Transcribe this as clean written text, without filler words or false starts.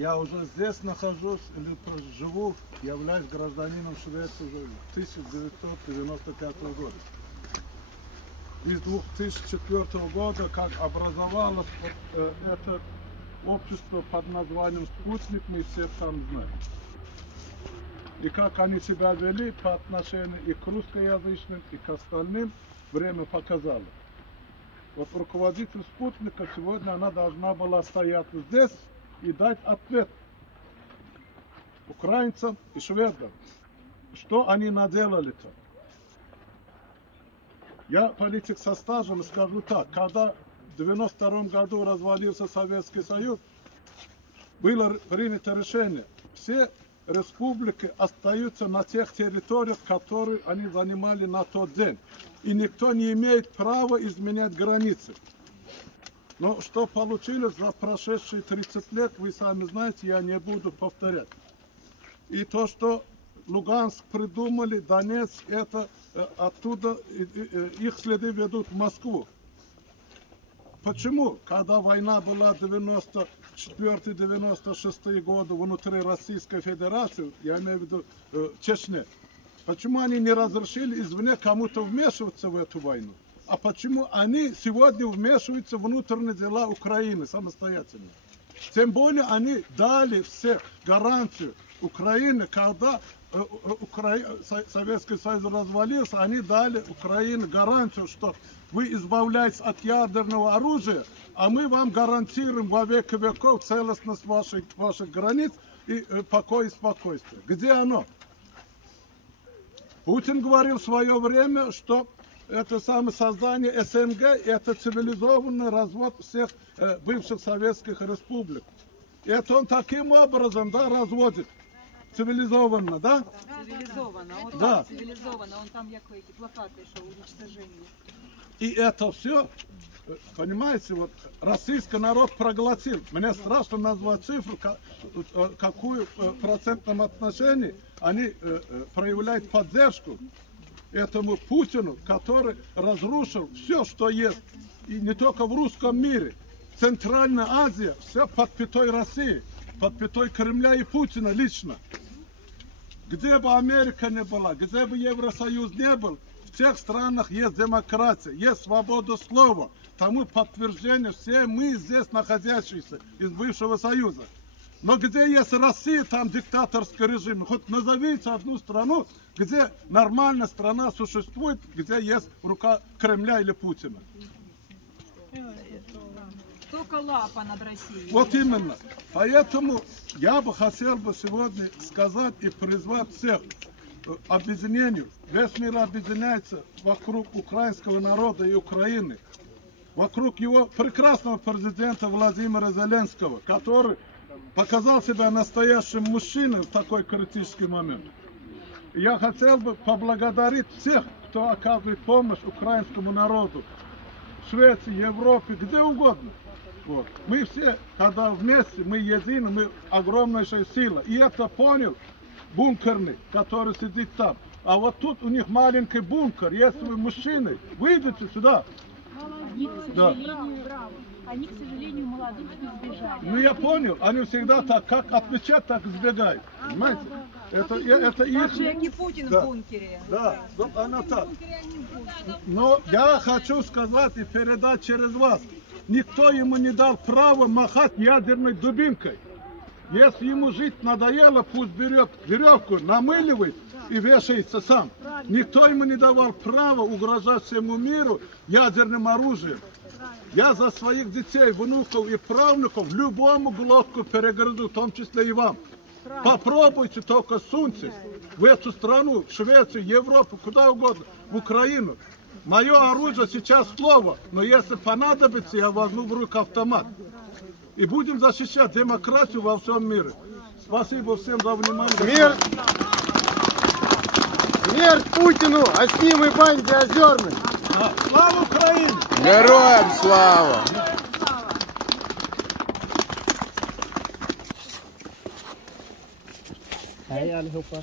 я уже здесь нахожусь или живу, являюсь гражданином Швеции уже 1995 года. И с 2004 года, как образовалось это общество под названием «Спутник», мы все там знаем. И как они себя вели по отношению и к русскоязычным, и к остальным, время показало. Вот руководитель «Спутника» сегодня она должна была стоять здесь и дать ответ украинцам и шведам, что они наделали-то. Я политик со стажем, скажу так, когда в 1992 году развалился Советский Союз, было принято решение, все республики остаются на тех территориях, которые они занимали на тот день. И никто не имеет права изменять границы. Но что получилось за прошедшие 30 лет, вы сами знаете, я не буду повторять. И то, что Луганск придумали, Донецк, это оттуда их следы ведут в Москву. Почему, когда война была 94-96 годы внутри Российской Федерации, я имею в виду Чечне, почему они не разрешили извне кому-то вмешиваться в эту войну? А почему они сегодня вмешиваются в внутренние дела Украины самостоятельно? Тем более они дали все гарантию Украины, когда Советский Союз развалился, они дали Украине гарантию, что вы избавляетесь от ядерного оружия, а мы вам гарантируем во веки веков целостность ваших границ и покой и спокойствие. Где оно? Путин говорил в свое время, что это самое создание СНГ, это цивилизованный развод всех бывших советских республик. И это он таким образом, да, разводит. Цивилизованно, да? Цивилизованно, он да. Там цивилизованно, он там якоки плакаты, что уничтожение. И это все, понимаете, вот российский народ проглотил. Мне страшно назвать цифру, какую в процентном отношении они проявляют поддержку этому Путину, который разрушил все, что есть. И не только в русском мире. Центральная Азия, все под пятой России, под пятой Кремля и Путина лично. Где бы Америка не была, где бы Евросоюз не был, в тех странах есть демократия, есть свобода слова. Тому подтверждение все мы здесь находящиеся из бывшего Союза. Но где есть Россия, там диктаторский режим. Хоть назовите одну страну, где нормальная страна существует, где есть рука Кремля или Путина. Только лапа над Россией. Вот именно. Поэтому я бы хотел бы сегодня сказать и призвать всех к объединению. Весь мир объединяется вокруг украинского народа и Украины. Вокруг его прекрасного президента Владимира Зеленского, который показал себя настоящим мужчиной в такой критический момент. Я хотел бы поблагодарить всех, кто оказывает помощь украинскому народу. В Швеции, Европе, где угодно. Вот. Мы все, когда вместе, мы едины, мы огромнейшая сила. И это понял бункерный, который сидит там. А вот тут у них маленький бункер. Если вы мужчины, выйдите сюда. Они, к сожалению, они, к сожалению, молодых не сбежали. Ну я понял, они всегда так, как отвечать, так избегают. Понимаете? Это их... Так же, как и Путин в бункере. Да, вот она так. Но я хочу сказать и передать через вас. Никто ему не дал права махать ядерной дубинкой. Если ему жить надоело, пусть берет веревку, намыливает и вешается сам. Никто ему не давал права угрожать всему миру ядерным оружием. Я за своих детей, внуков и правнуков любому глотку перегрызу, в том числе и вам. Попробуйте, только суньтесь в эту страну, в Швецию, Европу, куда угодно, в Украину. Мое оружие сейчас слово, но если понадобится, я возьму в руку автомат. И будем защищать демократию во всем мире. Спасибо всем за внимание. Смерть Путину, а с ним и банде Озерной. Слава Украине! Героям слава! Hej allihopa.